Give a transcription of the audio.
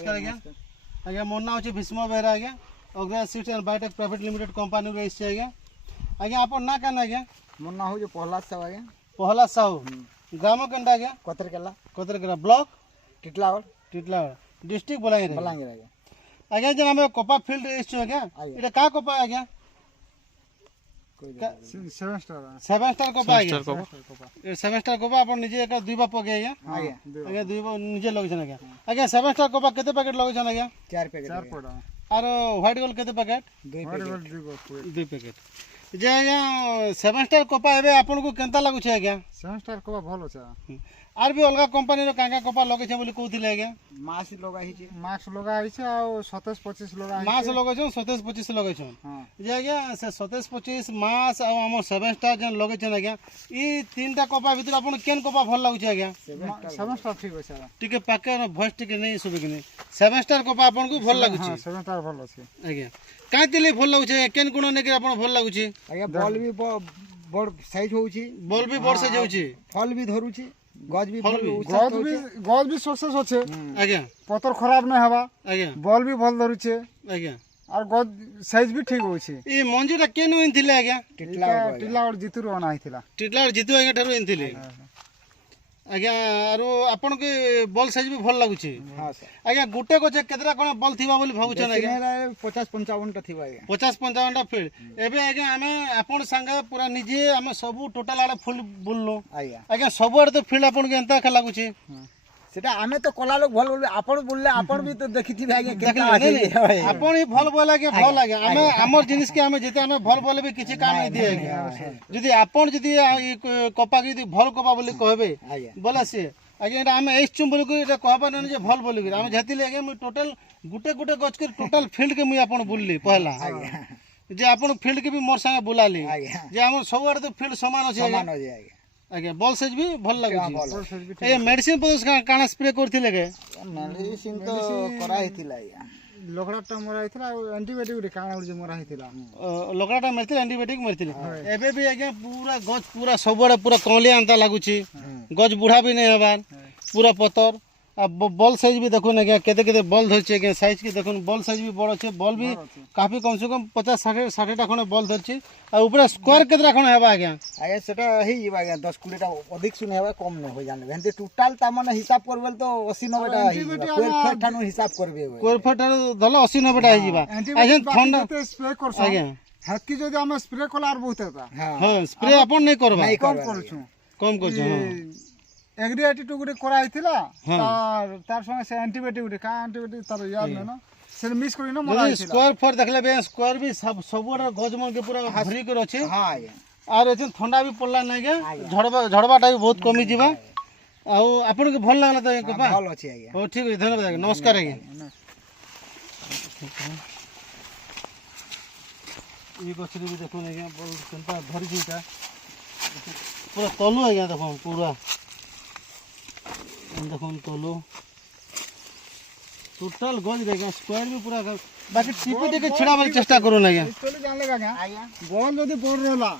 नमस्कार आज्ञा आज्ञा मोर ना होचे भीष्म बेहरा आज्ञा Agrawal seeds and biotech private limited company रे इस आज्ञा आज्ञा आपन ना कान आज्ञा मोर ना होचे प्रहलाद साहू आज्ञा पहला साहू ग्राम कंडा आज्ञा कोतरकेला ब्लॉक टिटलागढ़ डिस्ट्रिक्ट बलांगीर आज्ञा आज्ञा जन हमें कोपा फील्ड इस आज्ञा एटा का कोपा आज्ञा सेवन स्टार कोपा आज्ञा सेवन स्टार कोपा अपन निजे एक दुई बाप के आज्ञा आज्ञा दुई बाप निजे लगछन आज्ञा आज्ञा सेवन स्टार कोपा केते पैकेट लगछन आज्ञा 4 पैकेट आरो व्हाइट गोल्ड केते पैकेट 2 पैकेट जे आज्ञा सेवन स्टार कोपा एबे आपन को केनता लागु छै आज्ञा सेवन स्टार कोपा भलो छै आर भी अलगा कंपनी रो काका कोपा लगे छै बोली कहथिले आज्ञा मास लगा ही छै आ 27-25 लगा मास लगे छै 27-25 लगे छै जे आज्ञा से 27-25 मास आ हमर सेवन स्टार जन लगे छै आज्ञा ई तीनटा कोपा भीतर आपन केन कोपा भल लागु छै आज्ञा सेवन स्टार ठीक छै टिके पाके भॉइस टिके नहीं सुबे कि नहीं सेवन स्टार कोपा आपन को भल लागु छै सेवन स्टार भलो छै आज्ञा काई तिले भल लागु छै केन गुण ने के आपन भल लागु छै आज्ञा बॉल भी बड़ साइज होउ छी बॉल भी बड़ साइज होउ छी फल भी धरु छी गज भी सक्सेस होछे आज्ञा पतर खराब नहीं हवा आज्ञा बॉल भी भल धरु छे आज्ञा और गज साइज भी ठीक होछे ई मंजूटा केन होइन थिले आज्ञा टिटला और जितुर अना हितला टिटला और जितु आज्ञा थारु होइन थिले आज्ञा आरो आपन के बॉल साइज भी भल लागु छै हां सर आज्ञा गुटे को जे केतरा कोन बॉल थिबा बोली भाबु छन आज्ञा 50-55 टा थिबा आज्ञा 50-55 टा फील्ड एबे आज्ञा हमें आपन संगे पूरा निजे हमें सब टोटल आडे फुल बुललो आज्ञा सब आडे तो फील्ड आपन के एंता खेला लागु छै सेटा हमें तो कला लोग भल बोल आपन बोलले आपन भी तो देखिथि आज्ञा केता आपन ही भल बोला के भल आज्ञा हमें हमर जिनिस के हमें जेते हमें भल बोले भी किछि काम नहीं दिए आज्ञा जदी आपन जदी कोपा के जदी भल कोपा बोली कहबे बोला से आज्ञा एटा हमें एस चुम बोली को एटा कहबा न जे भल बोली के हमें जेतिले आज्ञा मैं टोटल गुटे गुटे गच के टोटल फील्ड के मैं आपन बोलली पहला जे आपन फील्ड के भी मोर संगे बुलाली जे हमर सब आडे तो फील्ड समान अछि आज्ञा आज्ञा बॉल साइज भी भल लागु ए मेडिसिन पदस काना स्प्रे करथिले के मेडिसिन तो करा हितिला आज्ञा लोकड़ाटा मरा हितिला एंटीबायोटिक रे काना जे मरा हितिला लोकड़ाटा मरथिले एंटीबायोटिक मरथिले एबे भी आज्ञा पूरा गज पूरा सबडे पूरा कौलिया अंता लागु छी गज बुढ़ा भी नहीं हबार पूरा पतर आ बॉल साइज भी देखो ना केते केते बॉल धरछे के साइज के देखो बॉल साइज भी बड़ छे बॉल भी काफी कम से कम 50-60 टा खने बॉल धरछे आ ऊपर स्क्वायर केतरा खने हेबा आज्ञा आज्ञा सेटा ही जीवा आज्ञा 10-20 टा अधिक सुने हेबा कम न हो जाने हेंते टोटल ता माने हिसाब करबेल तो 80-90 टा कोर फट ठानु हिसाब करबे कोर फट धल 80-90 टा जीवा आज्ञा ठंडा स्प्रे करछ आज्ञा हकी जो हम स्प्रे कलार बहुत हेता हां स्प्रे अपन नहीं करबा कम करछु हां एग्रीएटी टू गुटे करा हितिला तार संगे से एंटीबायोटिक गुटे का एंटीबायोटिक तार याद न न से मिस करी न मरा हितिला स्क्वायर फर देखले बे स्क्वायर भी सब सबोडा गज मन के पूरा भरी के रछे हां आर एछन ठंडा भी पड़ला नै के झड़बाटा भी बहुत कमी जीवा आ आपन के भल लागला त कोपा भल अछि आज्ञा हो ठीक है धन्यवाद आज्ञा नमस्कार आज्ञा ई गछरी भी देखो आज्ञा बहुत केनता भरी जीता पूरा तलु आज्ञा देखो पूरा देखो तलु टोटल गज आज्ञा स्क्वायर भी पूरा बाकी टीपी देके छिड़ाबे चेष्टा करू ना आज्ञा जानले आज्ञा बॉल जदी बोर रहला